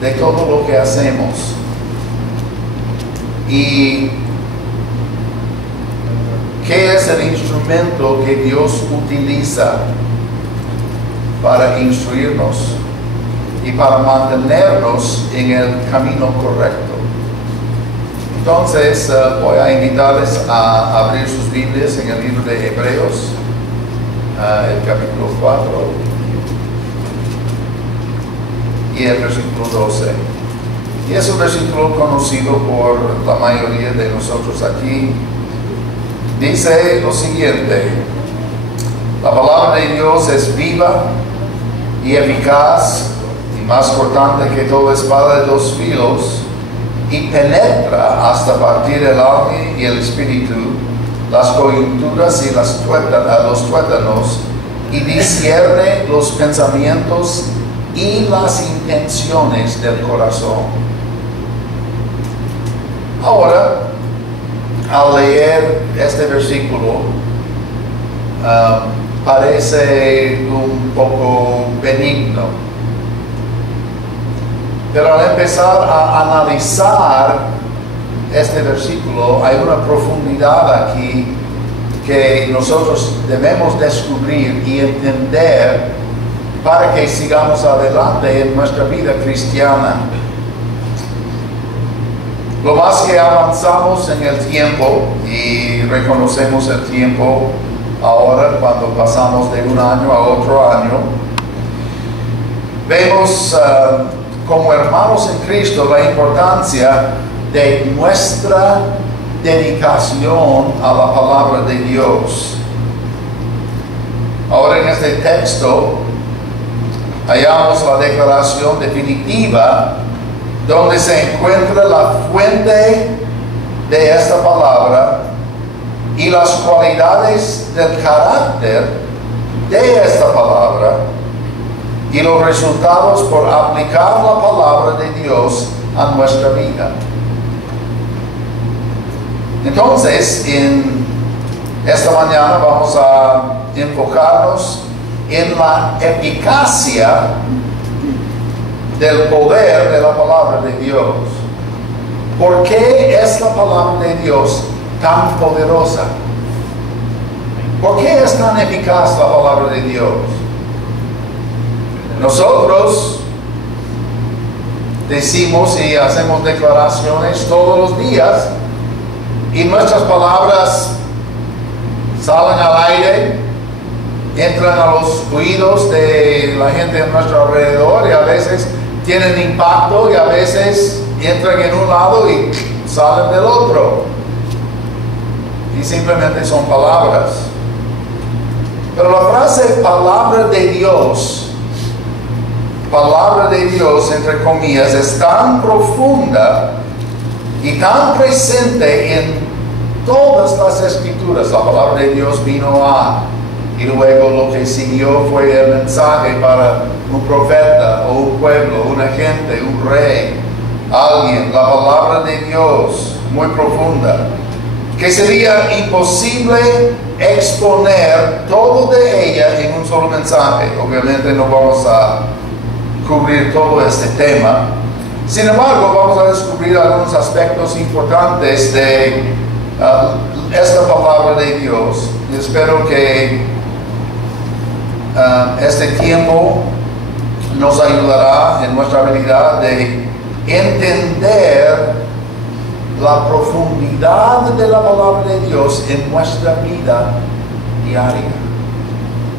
de todo lo que hacemos. ¿Y qué es el instrumento que Dios utiliza para instruirnos y para mantenernos en el camino correcto? Entonces voy a invitarles a abrir sus Biblias en el libro de Hebreos, el capítulo 4 y el versículo 12. Y es un versículo conocido por la mayoría de nosotros aquí. Dice lo siguiente: la palabra de Dios es viva y eficaz y más cortante que toda espada de dos filos, y penetra hasta partir el alma y el espíritu, las coyunturas y los tuétanos, y discierne los pensamientos y las intenciones del corazón. Ahora, al leer este versículo, parece un poco benigno, pero al empezar a analizar este versículo, hay una profundidad aquí que nosotros debemos descubrir y entender para que sigamos adelante en nuestra vida cristiana. Lo más que avanzamos en el tiempo, y reconocemos el tiempo ahora cuando pasamos de un año a otro año, vemos como hermanos en Cristo la importancia de nuestra dedicación a la palabra de Dios. Ahora en este texto hallamos la declaración definitiva donde se encuentra la fuente de esta palabra y las cualidades del carácter de esta palabra y los resultados por aplicar la palabra de Dios a nuestra vida. Entonces, en esta mañana vamos a enfocarnos en la eficacia del poder de la palabra de Dios. ¿Por qué es la palabra de Dios tan poderosa? ¿Por qué es tan eficaz la palabra de Dios? Nosotros decimos y hacemos declaraciones todos los días, y nuestras palabras salen al aire, entran a los oídos de la gente a nuestro alrededor, y a veces tienen impacto y a veces entran en un lado y salen del otro, y simplemente son palabras. Pero la frase palabra de Dios entre comillas, es tan profunda y tan presente en todas las escrituras. La palabra de Dios vino y luego lo que siguió fue el mensaje para un profeta o un pueblo, una gente, un rey, alguien. La palabra de Dios, muy profunda, que sería imposible exponer todo de ella en un solo mensaje. Obviamente no vamos a cubrir todo este tema. Sin embargo, vamos a descubrir algunos aspectos importantes de esta palabra de Dios. Y espero que este tiempo nos ayudará en nuestra habilidad de entender la profundidad de la palabra de Dios en nuestra vida diaria.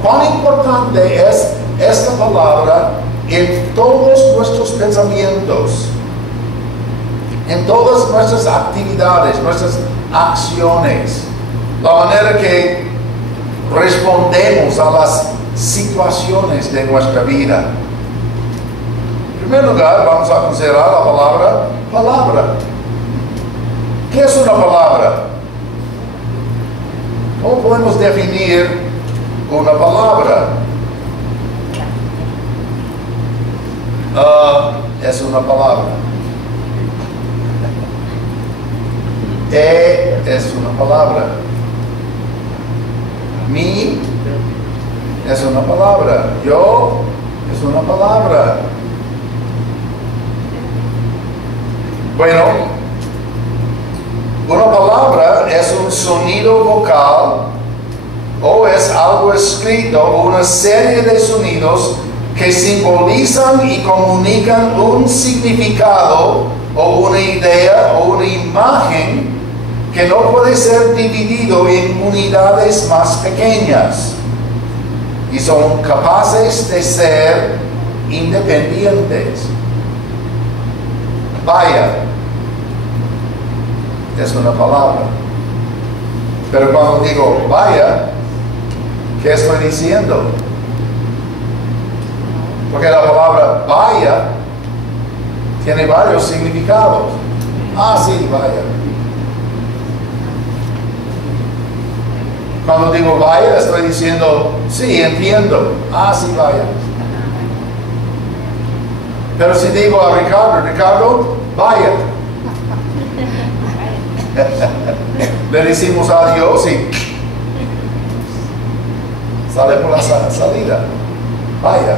Cuán importante es esta palabra en todos nuestros pensamientos, en todas nuestras actividades, nuestras acciones, la manera que respondemos a las situaciones de nuestra vida. En primer lugar, vamos a considerar la palabra. ¿Qué es una palabra? ¿Cómo podemos definir una palabra? Es una palabra. Es una palabra. Mi es una palabra. Yo es una palabra. Bueno, una palabra es un sonido vocal o es algo escrito o una serie de sonidos que simbolizan y comunican un significado o una idea o una imagen que no puede ser dividido en unidades más pequeñas y son capaces de ser independientes. Vaya, es una palabra. Pero cuando digo vaya, ¿qué estoy diciendo? Porque la palabra vaya tiene varios significados. Ah, sí, vaya. Cuando digo vaya, estoy diciendo, sí, entiendo. Ah, sí, vaya. Pero si digo a Ricardo, vaya. Le decimos adiós y sale por la salida. Vaya.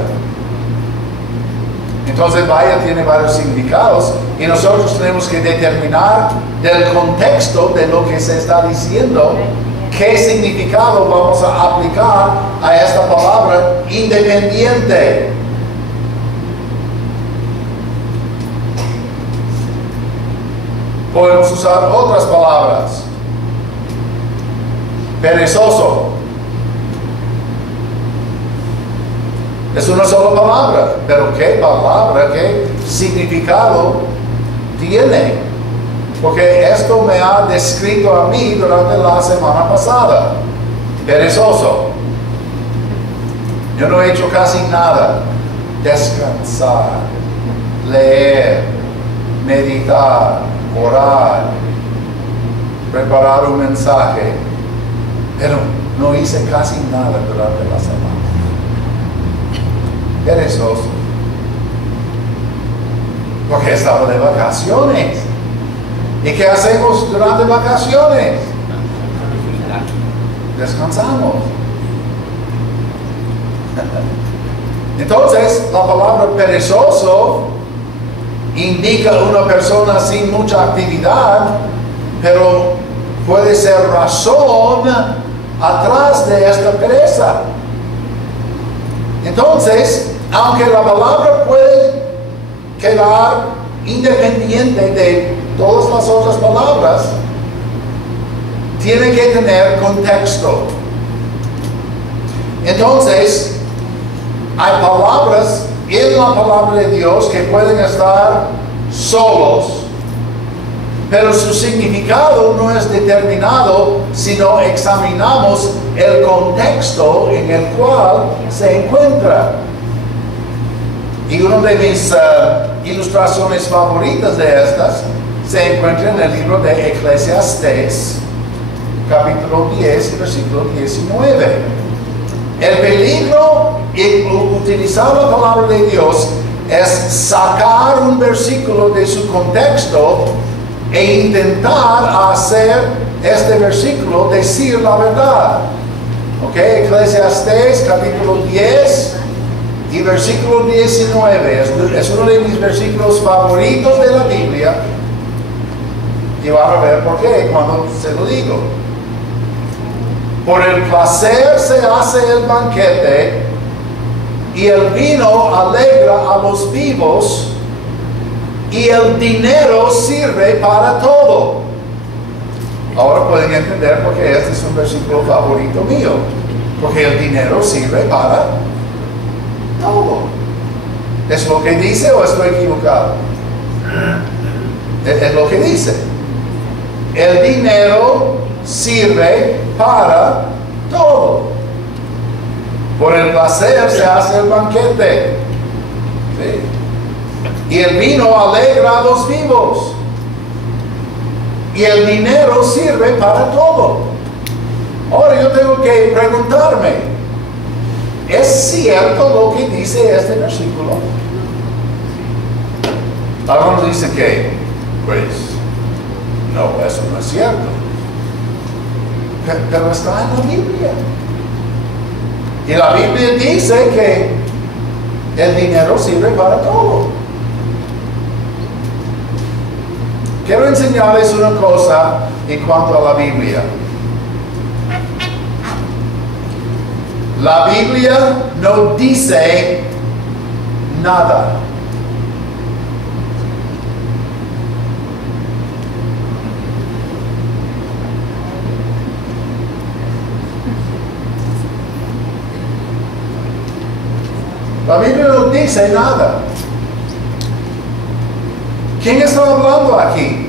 Entonces vaya tiene varios significados y nosotros tenemos que determinar del contexto de lo que se está diciendo qué significado vamos a aplicar a esta palabra independiente. Podemos usar otras palabras. Perezoso. Es una sola palabra, pero ¿qué palabra, qué significado tiene? Porque esto me ha descrito a mí durante la semana pasada. Perezoso. Yo no he hecho casi nada. Descansar, leer, meditar, orar, preparar un mensaje, pero no hice casi nada durante la semana. Perezoso. Porque estaba de vacaciones. ¿Y qué hacemos durante vacaciones? Descansamos. Entonces, la palabra perezoso indica una persona sin mucha actividad, pero puede ser razón atrás de esta pereza. Entonces, aunque la palabra puede quedar independiente de todas las otras palabras, tiene que tener contexto. Entonces, hay palabras en la palabra de Dios que pueden estar solos, pero su significado no es determinado si no examinamos el contexto en el cual se encuentra. Y una de mis ilustraciones favoritas de estas se encuentra en el libro de Eclesiastés, capítulo 10, versículo 19. El peligro en utilizar la palabra de Dios es sacar un versículo de su contexto e intentar hacer este versículo decir la verdad. Ok, Eclesiastés capítulo 10 y versículo 19. Es uno de mis versículos favoritos de la Biblia. Y van a ver por qué cuando se lo digo. Por el placer se hace el banquete y el vino alegra a los vivos y el dinero sirve para todo. Ahora pueden entender por qué este es un versículo favorito mío. Porque el dinero sirve para todo. ¿Es lo que dice o estoy equivocado? Es lo que dice. El dinero sirve para todo. Por el placer se hace el banquete. ¿Sí? Y el vino alegra a los vivos. Y el dinero sirve para todo. Ahora yo tengo que preguntarme, ¿es cierto lo que dice este versículo? Algunos dicen que, pues, no, eso no es cierto. Pero está en la Biblia. Y la Biblia dice que el dinero sirve para todo. quiero enseñarles una cosa en cuanto a la Biblia. La Biblia no dice nada. La Biblia no dice nada. ¿Quién está hablando aquí?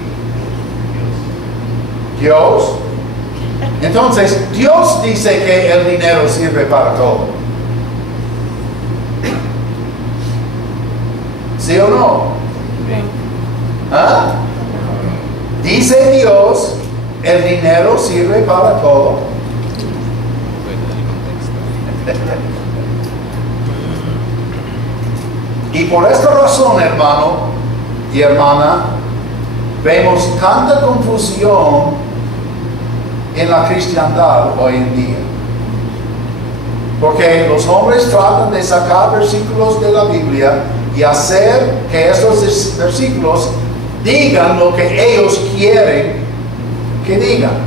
Dios. Entonces, Dios dice que el dinero sirve para todo. ¿Sí o no? ¿Ah? Dice Dios, el dinero sirve para todo. Y por esta razón, hermano y hermana, vemos tanta confusión en la cristiandad hoy en día. Porque los hombres tratan de sacar versículos de la Biblia y hacer que estos versículos digan lo que ellos quieren que digan.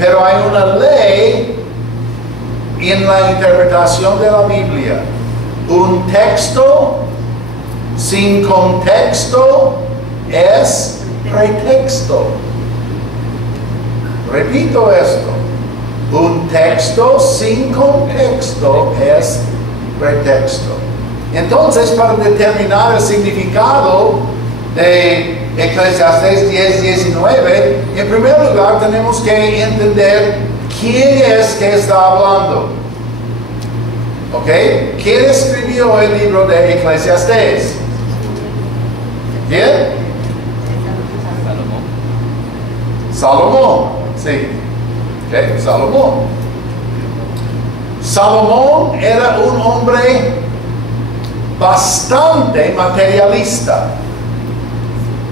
Pero hay una ley en la interpretación de la Biblia. Un texto sin contexto es pretexto. Repito esto. Un texto sin contexto es pretexto. Entonces, para determinar el significado de Eclesiastés 10:19, en primer lugar tenemos que entender quién es que está hablando. ¿Ok? ¿Quién escribió el libro de Eclesiastés? ¿Quién? Salomón. Sí. ¿Ok? Salomón. Salomón era un hombre bastante materialista,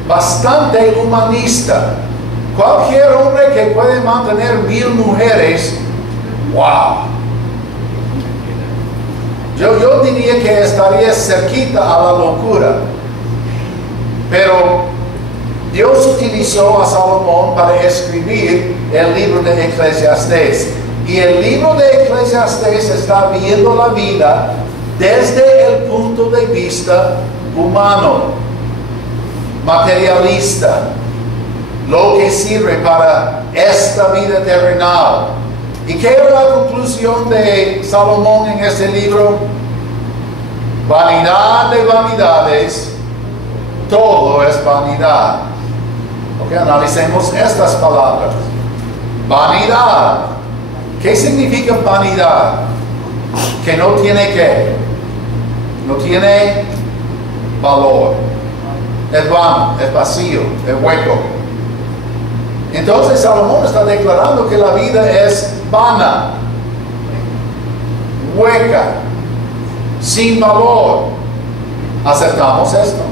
bastante humanista. Cualquier hombre que puede mantener 1000 mujeres, wow. Yo diría que estaría cerquita a la locura. Pero Dios utilizó a Salomón para escribir el libro de Eclesiastés. Y el libro de Eclesiastés está viendo la vida desde el punto de vista humano, materialista, lo que sirve para esta vida terrenal. ¿Y qué era la conclusión de Salomón en este libro? Vanidad de vanidades, todo es vanidad. Ok, analicemos estas palabras. Vanidad. ¿Qué significa vanidad? Que no tiene qué. No tiene valor. Es vano, es vacío, es hueco. Entonces Salomón está declarando que la vida es vana, hueca, sin valor. ¿Aceptamos esto?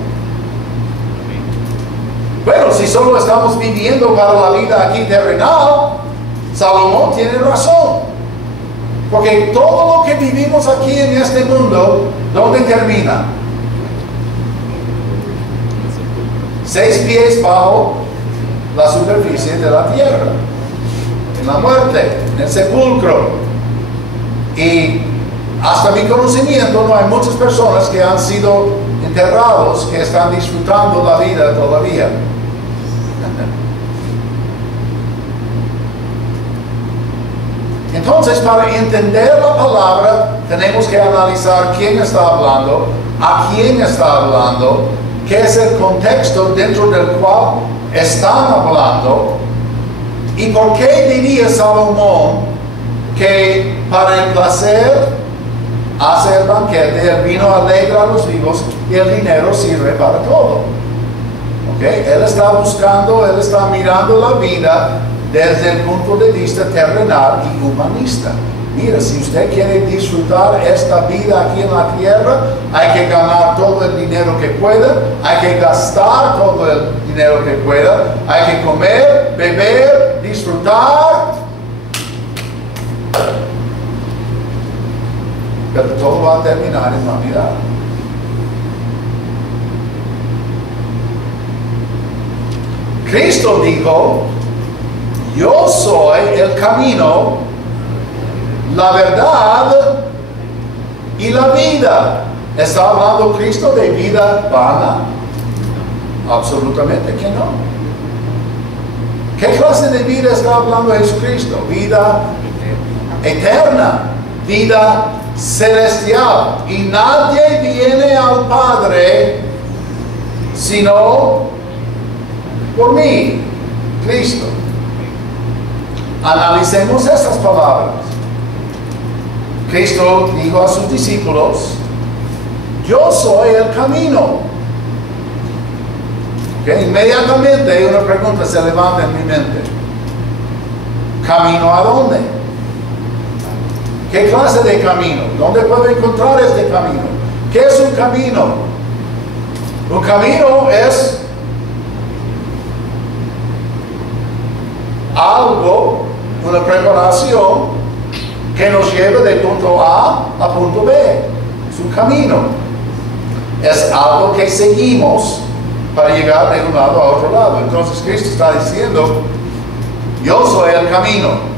Bueno, si solo estamos viviendo para la vida aquí terrenal, Salomón tiene razón. Porque todo lo que vivimos aquí en este mundo, ¿dónde termina? 6 pies bajo la superficie de la tierra, en la muerte, en el sepulcro. Y hasta mi conocimiento no hay muchas personas que han sido enterrados que están disfrutando la vida todavía. Entonces, para entender la palabra, tenemos que analizar quién está hablando, a quién está hablando, qué es el contexto dentro del cual están hablando, y por qué diría Salomón que para el placer hace el banquete, el vino alegra a los vivos y el dinero sirve para todo. ¿Okay? Él está buscando, él está mirando la vida desde el punto de vista terrenal y humanista. Mira, si usted quiere disfrutar esta vida aquí en la tierra, hay que ganar todo el dinero que pueda, hay que gastar todo el dinero que pueda, hay que comer, beber, disfrutar. Pero todo va a terminar en vanidad. Cristo dijo, yo soy el camino, la verdad y la vida. ¿Está hablando Cristo de vida vana? Absolutamente que no. ¿Qué clase de vida está hablando Jesucristo? Vida eterna, vida celestial. Y nadie viene al Padre sino por mí, Cristo. Analicemos estas palabras. Cristo dijo a sus discípulos, yo soy el camino. Okay. Inmediatamente una pregunta se levanta en mi mente. ¿Camino a dónde? ¿Qué clase de camino? ¿Dónde puedo encontrar este camino? ¿Qué es un camino? Un camino es algo, una preparación que nos lleva de punto A a punto B. Es un camino. Es algo que seguimos para llegar de un lado a otro lado. Entonces Cristo está diciendo, yo soy el camino.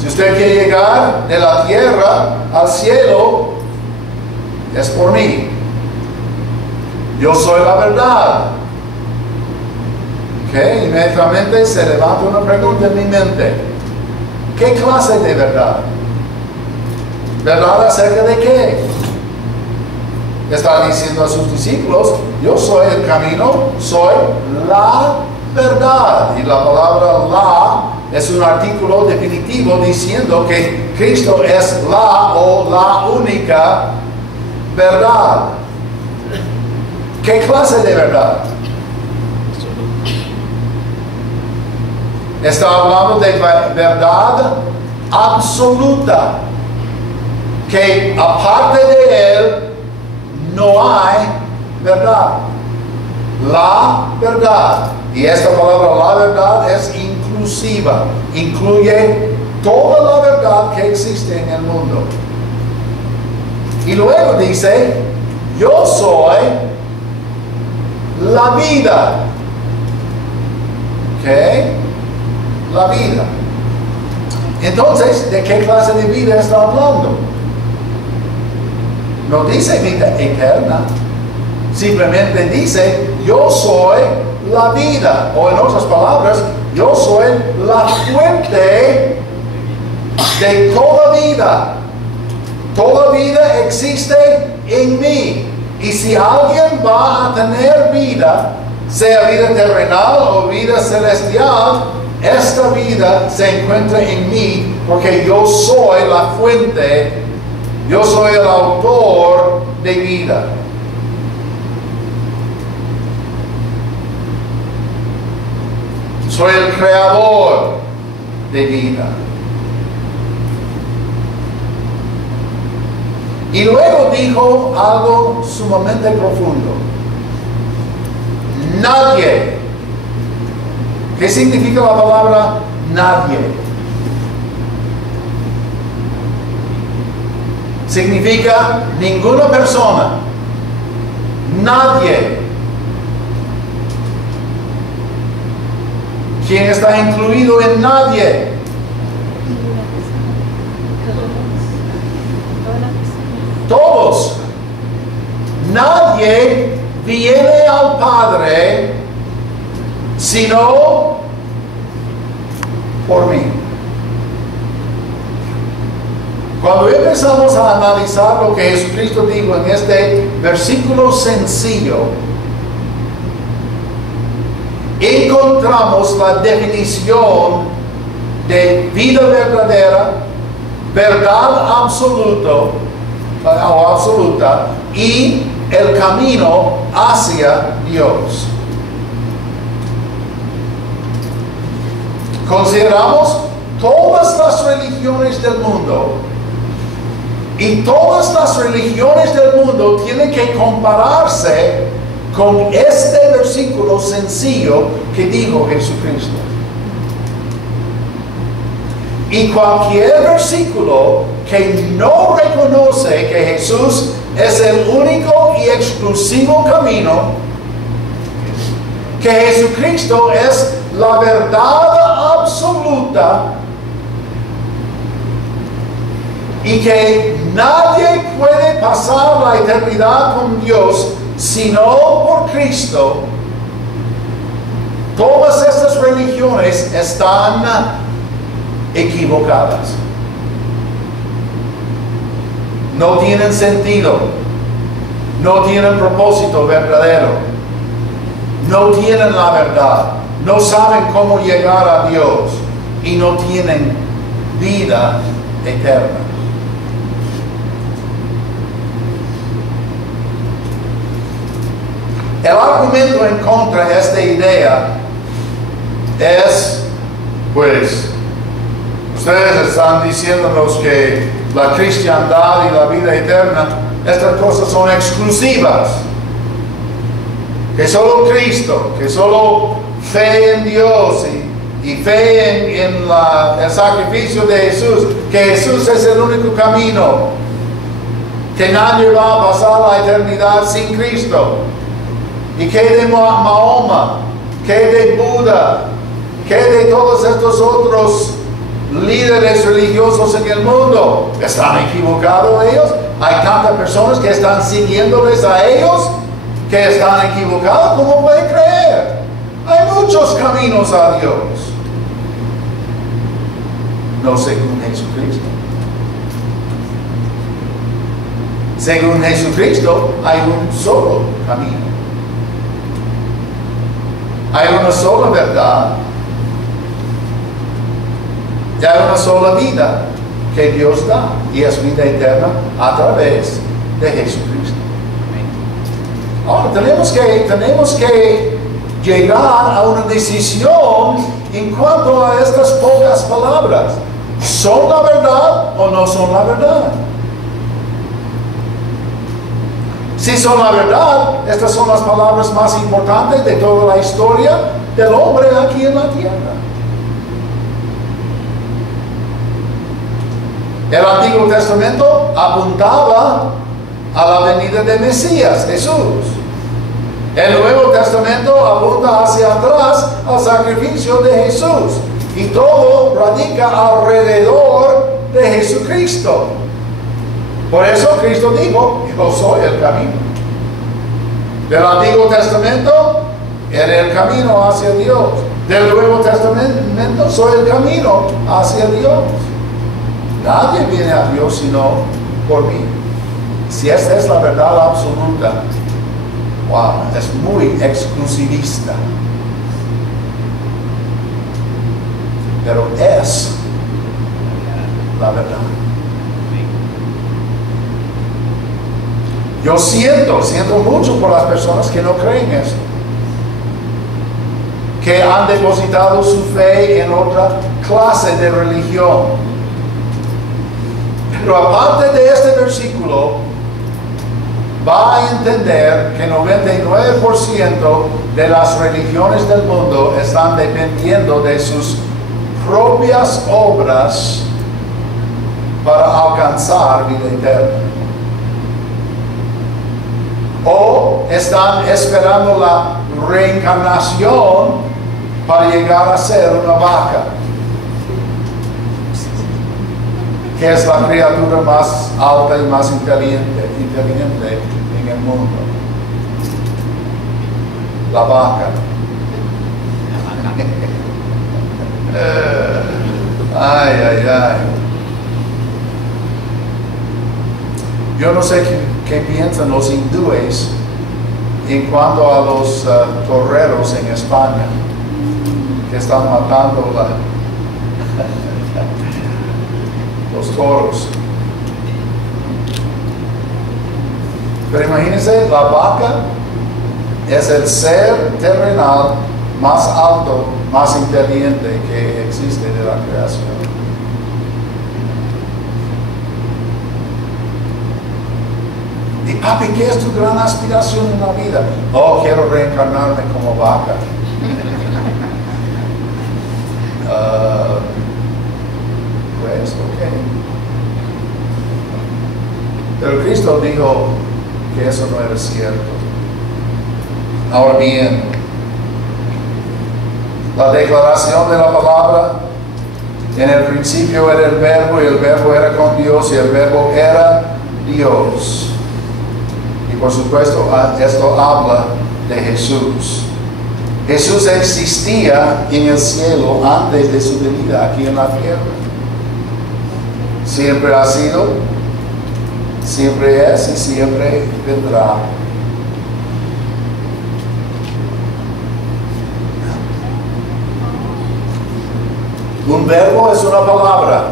Si usted quiere llegar de la tierra al cielo, es por mí. Yo soy la verdad. Okay. Inmediatamente se levanta una pregunta en mi mente. ¿Qué clase de verdad? ¿Verdad acerca de qué? Está diciendo a sus discípulos, yo soy el camino, soy la verdad. Y la palabra la es un artículo definitivo diciendo que Cristo es la o la única verdad. ¿Qué clase de verdad? Está hablando de verdad absoluta, que aparte de Él no hay verdad. La verdad. Y esta palabra, la verdad, es inclusiva. Incluye toda la verdad que existe en el mundo. Y luego dice, yo soy la vida. ¿Ok? La vida. Entonces, ¿de qué clase de vida está hablando? No dice vida eterna. Simplemente dice, yo soy la vida. O en otras palabras, yo soy la fuente de toda vida. Toda vida existe en mí. Y si alguien va a tener vida, sea vida terrenal o vida celestial, esta vida se encuentra en mí porque yo soy la fuente, yo soy el autor de vida. Soy el creador de vida. Y luego dijo algo sumamente profundo. Nadie. ¿Qué significa la palabra nadie? Significa ninguna persona. Nadie. ¿Quién está incluido en nadie? Todos. Nadie viene al Padre sino por mí. Cuando empezamos a analizar lo que Jesucristo dijo en este versículo sencillo, encontramos la definición de vida verdadera, verdad absoluta y el camino hacia Dios. Consideramos todas las religiones del mundo y todas las religiones del mundo tienen que compararse con este versículo sencillo que dijo Jesucristo. Y cualquier versículo que no reconoce que Jesús es el único y exclusivo camino que Jesucristo es la verdad absoluta y que nadie puede pasar la eternidad con Dios sino por Cristo, todas estas religiones están equivocadas. No tienen sentido, no tienen propósito verdadero, no tienen la verdad, no saben cómo llegar a Dios y no tienen vida eterna. El argumento en contra de esta idea es, pues, ustedes están diciéndonos que la cristiandad y la vida eterna, estas cosas son exclusivas, que solo Cristo, que solo fe en Dios y fe en el sacrificio de Jesús, que Jesús es el único camino, que nadie va a pasar la eternidad sin Cristo. ¿Y qué de Mahoma? ¿Qué de Buda? ¿Qué de todos estos otros líderes religiosos en el mundo? ¿Están equivocados ellos? Hay tantas personas que están siguiéndoles a ellos que están equivocados. ¿Cómo puede creer? Hay muchos caminos a Dios. No según Jesucristo. Según Jesucristo hay un solo camino. Hay una sola verdad. Y hay una sola vida que Dios da. Y es vida eterna a través de Jesucristo. Ahora tenemos que llegar a una decisión en cuanto a estas pocas palabras. ¿Son la verdad o no son la verdad? Si son la verdad, estas son las palabras más importantes de toda la historia del hombre aquí en la tierra. El Antiguo Testamento apuntaba a la venida de Mesías, Jesús. El Nuevo Testamento apunta hacia atrás al sacrificio de Jesús. Y todo radica alrededor de Jesucristo. Por eso Cristo dijo, yo soy el camino. Del Antiguo Testamento era el camino hacia Dios. Del Nuevo Testamento soy el camino hacia Dios. Nadie viene a Dios sino por mí. Si esta es la verdad absoluta, wow, es muy exclusivista. Pero es la verdad. Yo siento mucho por las personas que no creen eso, que han depositado su fe en otra clase de religión. Pero aparte de este versículo, va a entender que 99% de las religiones del mundo están dependiendo de sus propias obras para alcanzar vida eterna. O están esperando la reencarnación para llegar a ser una vaca, que es la criatura más alta y más inteligente en el mundo. La vaca. Ay. Yo no sé qué piensan los hindúes en cuanto a los toreros en España, que están matando los toros. Pero imagínense, la vaca es el ser terrenal más alto, más inteligente que existe de la creación. Y papi, ¿qué es tu gran aspiración en la vida? Oh, quiero reencarnarme como vaca. Pues, ok. Pero Cristo dijo que eso no era cierto. Ahora bien, La declaración de la palabra: en el principio era el verbo, y el verbo era con Dios, y el verbo era Dios. Y por supuesto, esto habla de Jesús. Jesús existía en el cielo antes de su venida aquí en la tierra. Siempre ha sido, siempre es y siempre vendrá. Un verbo es una palabra.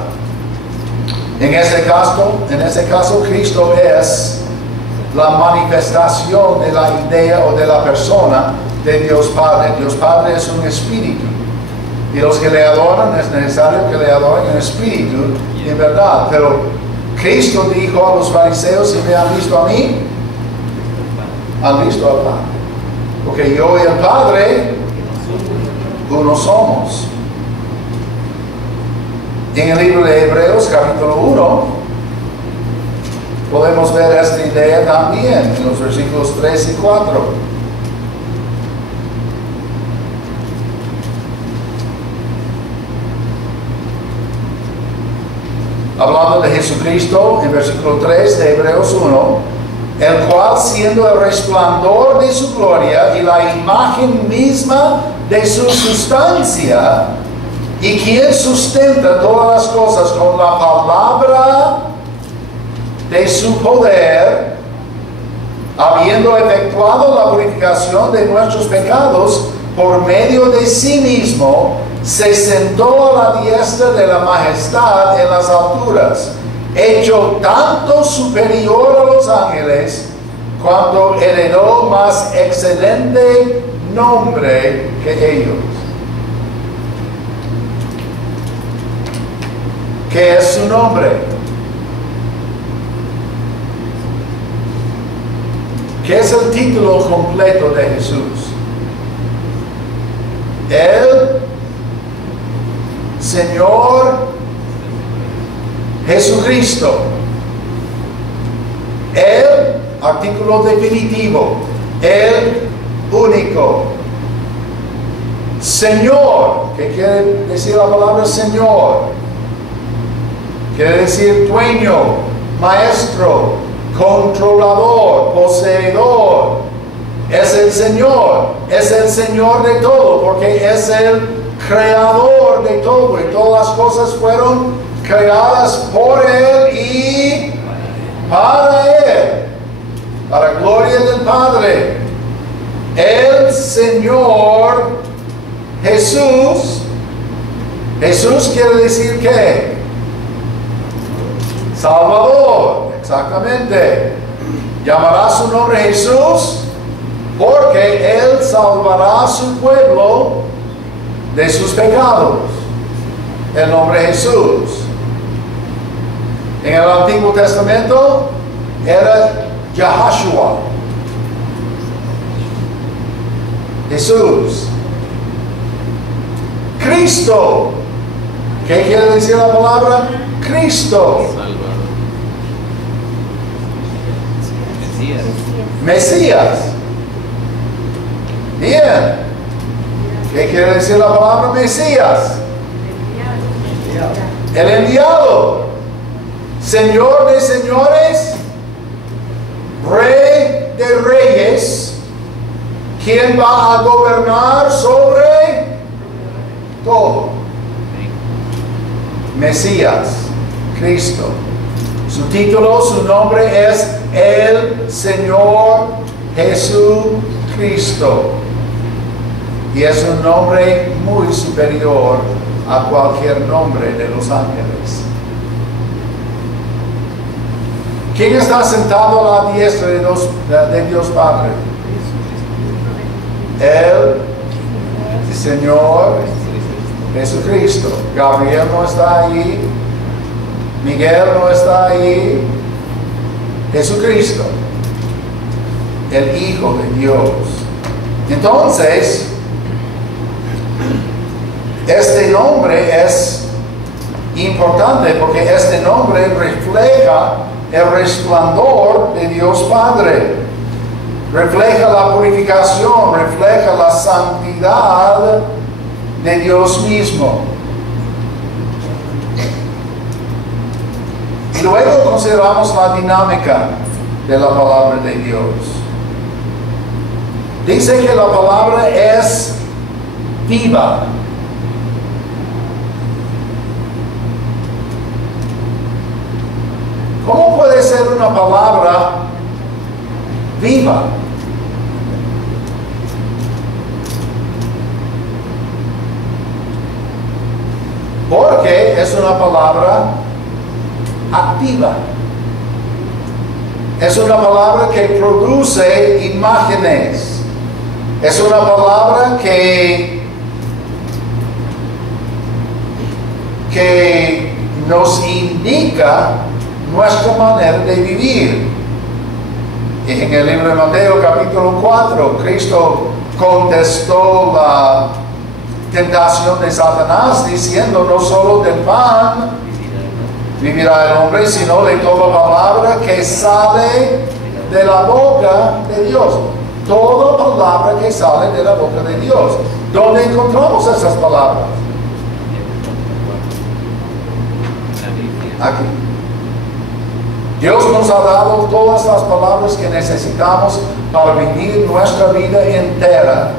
En ese caso, Cristo es la manifestación de la idea o de la persona de Dios Padre. Dios Padre es un espíritu. Y los que le adoran, es necesario que le adoren en espíritu y en verdad. Pero Cristo dijo a los fariseos: si me han visto a mí, han visto al Padre. Porque yo y el Padre, uno somos. En el libro de Hebreos, capítulo 1, podemos ver esta idea también, en los versículos 3 y 4. Hablando de Jesucristo, en versículo 3 de Hebreos 1, el cual, siendo el resplandor de su gloria y la imagen misma de su sustancia, y quien sustenta todas las cosas con la palabra de su poder, habiendo efectuado la purificación de nuestros pecados por medio de sí mismo, se sentó a la diestra de la majestad en las alturas, hecho tanto superior a los ángeles, cuando heredó más excelente nombre que ellos. ¿Qué es su nombre? ¿Qué es el título completo de Jesús? El Señor Jesucristo. El artículo definitivo. El único. Señor. ¿Qué quiere decir la palabra Señor? Quiere decir dueño, maestro, controlador, poseedor. Es el Señor de todo, porque es el creador de todo, y todas las cosas fueron creadas por Él y para Él, para gloria del Padre. El Señor Jesús. Jesús quiere decir ¿qué? Salvador, exactamente. Llamará su nombre Jesús porque Él salvará a su pueblo de sus pecados. El nombre Jesús. En el Antiguo Testamento era Yahshua. Jesús. Cristo. ¿Qué quiere decir la palabra? Cristo. Mesías. Bien. ¿Qué quiere decir la palabra Mesías? El enviado. Señor de señores, Rey de reyes, quien va a gobernar sobre todo. Mesías, Cristo. Su título, su nombre es el Señor Jesucristo. Y es un nombre muy superior a cualquier nombre de los ángeles. ¿Quién está sentado a la diestra de Dios Padre? El Señor Jesucristo. Gabriel no está ahí. Miguel no está ahí. Jesucristo, el Hijo de Dios. Entonces, este nombre es importante porque este nombre refleja el resplandor de Dios Padre, refleja la purificación, refleja la santidad de Dios mismo. Y luego consideramos la dinámica de la palabra de Dios. Dice que la palabra es viva. ¿Cómo puede ser una palabra viva? Porque es una palabra activa. Es una palabra que produce imágenes. Es una palabra que nos indica nuestra manera de vivir. En el libro de Mateo capítulo 4, Cristo contestó la tentación de Satanás diciendo: no solo del pan vivirá el hombre, sino de toda palabra que sale de la boca de Dios. Toda palabra que sale de la boca de Dios. ¿Dónde encontramos esas palabras? Aquí. Dios nos ha dado todas las palabras que necesitamos para vivir nuestra vida entera,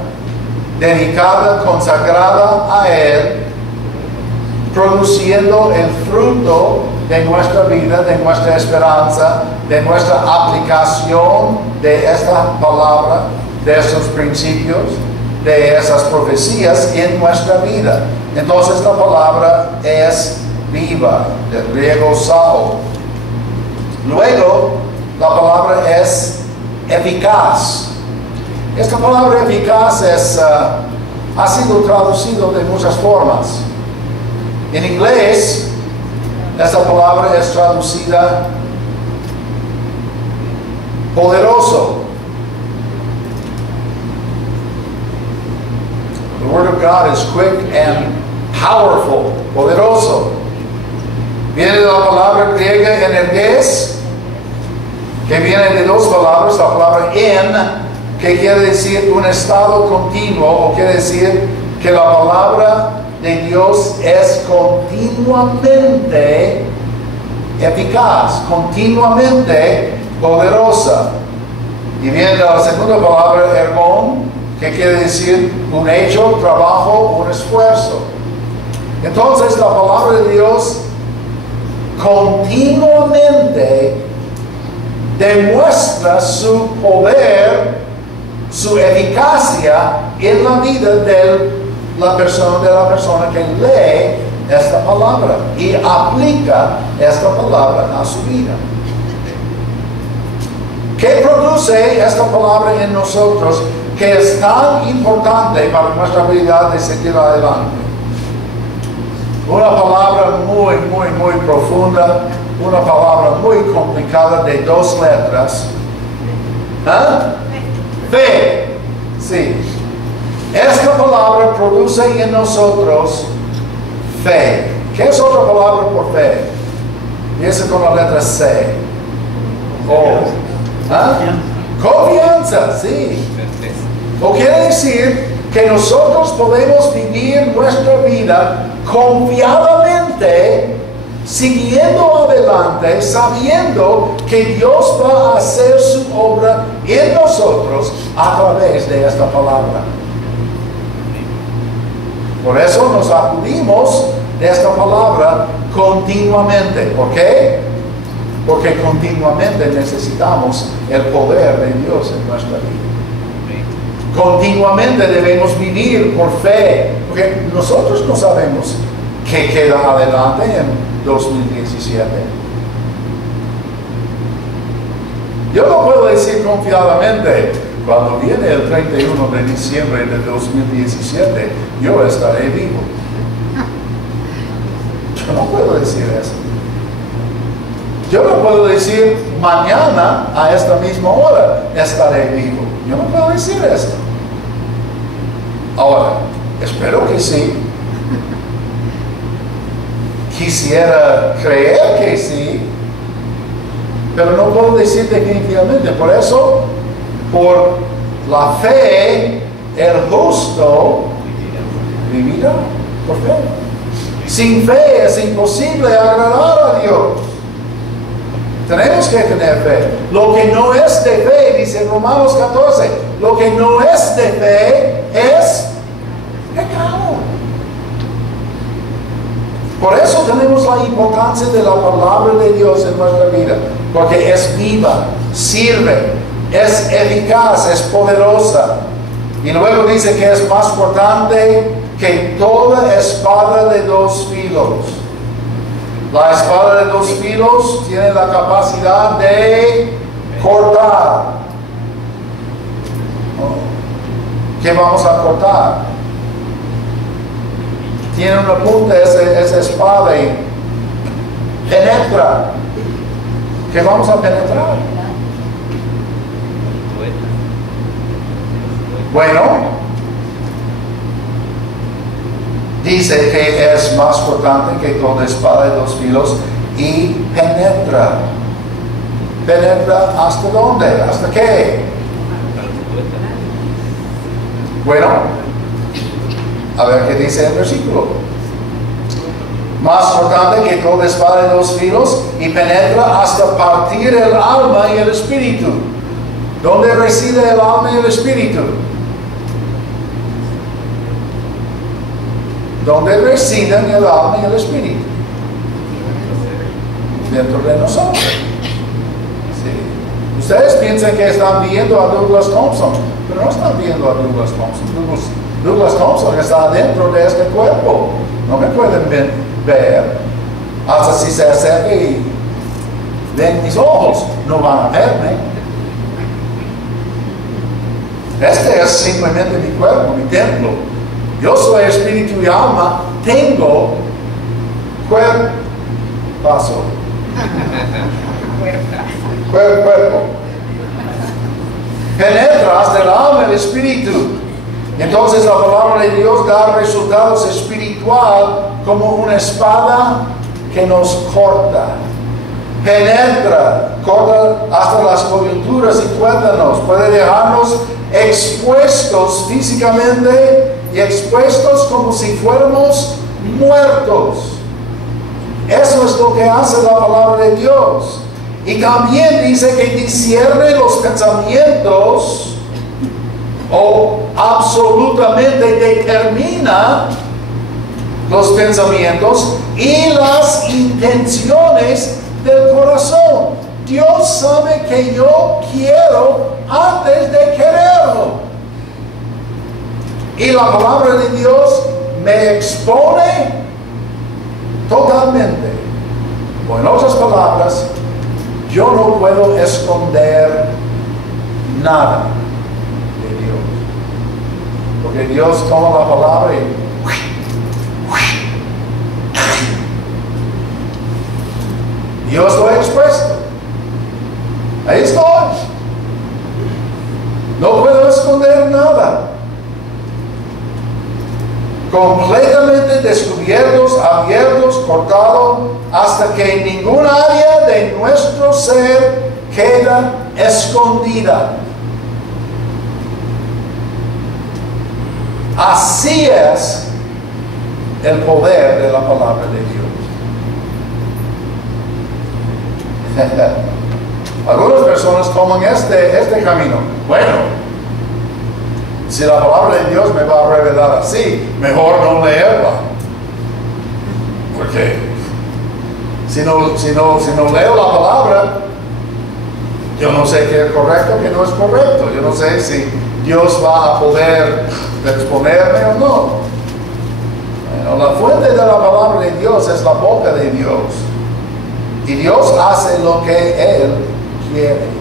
dedicada, consagrada a Él, produciendo el fruto de nuestra vida, de nuestra esperanza, de nuestra aplicación de esta palabra, de esos principios, de esas profecías en nuestra vida. Entonces la palabra es viva, del griego sao. Luego, la palabra es eficaz. Esta palabra eficaz ha sido traducido de muchas formas. En inglés, esta palabra es traducida poderoso. The word of God is quick and powerful. Poderoso. Viene de la palabra griega energés, que viene de dos palabras, la palabra en, que quiere decir un estado continuo, o quiere decir que la palabra de Dios es continuamente eficaz, continuamente poderosa. Y viene de la segunda palabra, ergon, que quiere decir un hecho, trabajo, un esfuerzo. Entonces la palabra de Dios continuamente demuestra su poder, su eficacia en la vida de la persona que lee esta palabra y aplica esta palabra a su vida. ¿Qué produce esta palabra en nosotros que es tan importante para nuestra habilidad de seguir adelante? Una palabra muy, muy, muy profunda, una palabra muy complicada de dos letras. ¿Ah? Fe. Sí. Esta palabra produce en nosotros fe. ¿Qué es otra palabra por fe? Empieza con la letra C. O. ¿Ah? Confianza, sí. O quiere decir que nosotros podemos vivir nuestra vida confiadamente, siguiendo adelante, sabiendo que Dios va a hacer su obra en nosotros a través de esta palabra. Por eso nos acudimos de esta palabra continuamente. ¿Por qué? Porque continuamente necesitamos el poder de Dios en nuestra vida. Continuamente debemos vivir por fe, porque nosotros no sabemos qué queda adelante en 2017. Yo no puedo decir confiadamente, cuando viene el 31 de diciembre de 2017, yo estaré vivo. Yo no puedo decir eso. Yo no puedo decir, mañana a esta misma hora estaré vivo. Yo no puedo decir esto. Ahora, espero que sí. Quisiera creer que sí, pero no puedo decir definitivamente. Por eso, por la fe, el justo vivirá por fe. Sin fe es imposible agradar a Dios. Tenemos que tener fe. Lo que no es de fe, dice Romanos 14, lo que no es de fe es pecado. Por eso tenemos la importancia de la palabra de Dios en nuestra vida, porque es viva, sirve, es eficaz, es poderosa. Y luego dice que es más cortante que toda espada de dos filos. La espada de dos filos tiene la capacidad de cortar. ¿Qué vamos a cortar? Tiene una punta esa espada y penetra. ¿Qué vamos a penetrar? Bueno, dice que es más cortante que toda espada de dos filos y penetra. ¿Penetra hasta dónde? ¿Hasta qué? Bueno, a ver qué dice el versículo. Más cortante que toda espada de dos filos y penetra hasta partir el alma y el espíritu. ¿Dónde reside el alma y el espíritu? ¿Dónde residen el alma y el espíritu? Dentro de nosotros. Sí. Ustedes piensan que están viendo a Douglas Thompson, pero no están viendo a Douglas Thompson. Douglas Thompson está dentro de este cuerpo. No me pueden ver hasta si se acerca y ven mis ojos. No van a verme. Este es simplemente mi cuerpo, mi templo. Yo soy espíritu y alma, tengo cuerpo. Cuerpo. Penetra hasta el alma y el espíritu. Entonces la palabra de Dios da resultados espiritual como una espada que nos corta. Penetra, corta hasta las coyunturas y tuétanos. Puede dejarnos expuestos físicamente y expuestos como si fuéramos muertos. Eso es lo que hace la palabra de Dios. Y también dice que discierne los pensamientos o absolutamente determina los pensamientos y las intenciones del corazón. Dios sabe que yo quiero antes de quererlo. Y la palabra de Dios me expone totalmente. O en otras palabras, yo no puedo esconder nada de Dios. Porque Dios toma la palabra y yo estoy expuesto. Ahí estoy. No puedo esconder nada. Completamente descubiertos, abiertos, cortados, hasta que ningún área de nuestro ser queda escondida. Así es el poder de la palabra de Dios. Algunas personas toman este camino. Bueno, si la palabra de Dios me va a revelar así, mejor no leerla. Porque si no leo la palabra, yo no sé qué es correcto, qué no es correcto. Yo no sé si Dios va a poder exponerme o no. Bueno, la fuente de la palabra de Dios es la boca de Dios. Y Dios hace lo que Él quiere.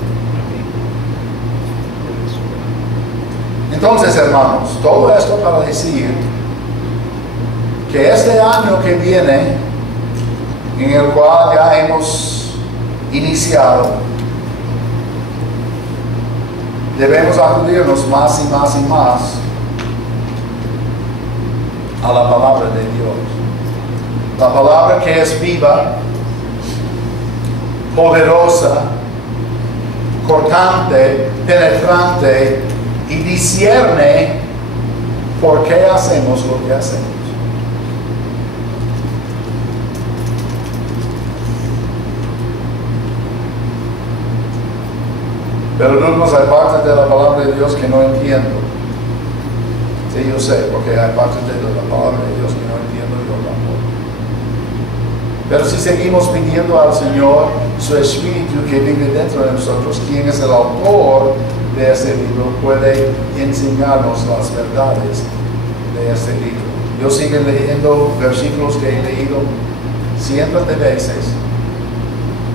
Entonces, hermanos, todo esto para decir que este año que viene, en el cual ya hemos iniciado, debemos acudirnos más y más y más a la palabra de Dios. La palabra que es viva, poderosa, cortante, penetrante y discierne por qué hacemos lo que hacemos. Pero no hay partes de la palabra de Dios que no entiendo. Sí, yo sé, porque hay partes de la palabra de Dios que no entiendo yo tampoco. Pero si seguimos pidiendo al Señor su Espíritu que vive dentro de nosotros, quien es el autor de ese libro, puede enseñarnos las verdades de ese libro. Yo sigo leyendo versículos que he leído cientos de veces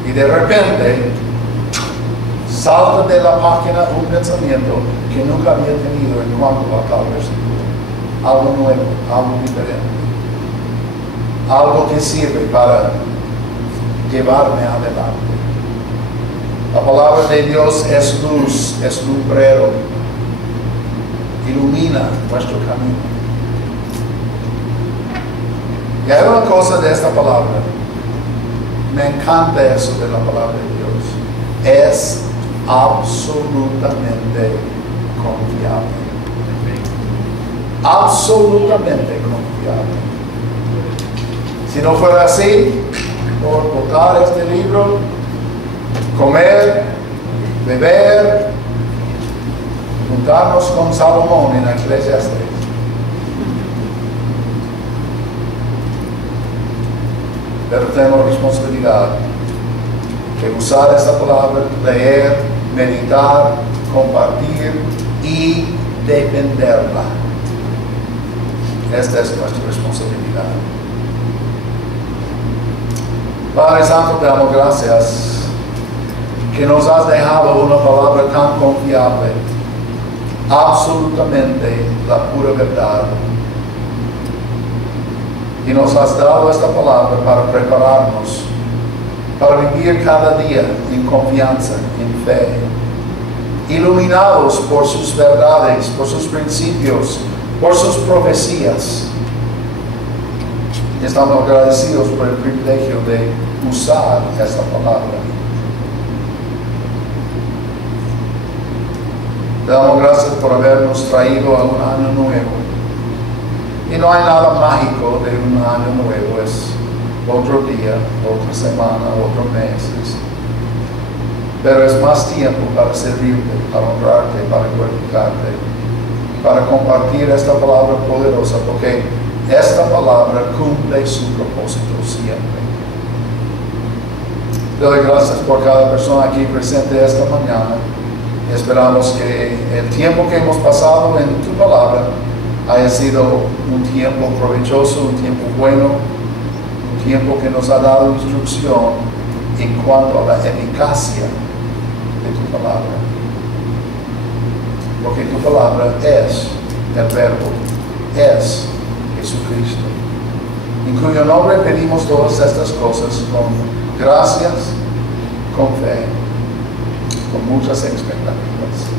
y de repente salta de la página un pensamiento que nunca había tenido en cuanto a tal versículo. Algo nuevo, algo diferente. Algo que sirve para llevarme adelante. La palabra de Dios es luz, es lumbrero. Ilumina nuestro camino. Y hay una cosa de esta palabra. Me encanta eso de la palabra de Dios. Es absolutamente confiable. Absolutamente confiable. Si no fuera así, por botar este libro, comer, beber, juntarnos con Salomón en la Eclesiastes. Pero tenemos responsabilidad de usar esta palabra, leer, meditar, compartir y defenderla. Esta es nuestra responsabilidad. Padre Santo, te damos gracias que nos has dejado una palabra tan confiable, absolutamente la pura verdad. Y nos has dado esta palabra para prepararnos, para vivir cada día en confianza, en fe, iluminados por sus verdades, por sus principios, por sus profecías. Estamos agradecidos por el privilegio de usar esta palabra. Te damos gracias por habernos traído a un año nuevo. Y no hay nada mágico de un año nuevo, es otro día, otra semana, otros meses. Pero es más tiempo para servirte, para honrarte, para glorificarte, para compartir esta palabra poderosa, porque esta palabra cumple su propósito siempre. Te doy gracias por cada persona aquí presente esta mañana. Esperamos que el tiempo que hemos pasado en tu palabra haya sido un tiempo provechoso, un tiempo bueno, un tiempo que nos ha dado instrucción en cuanto a la eficacia de tu palabra. Porque tu palabra es el Verbo, es Jesucristo, en cuyo nombre pedimos todas estas cosas con gracias, con fe, con muchas expectativas.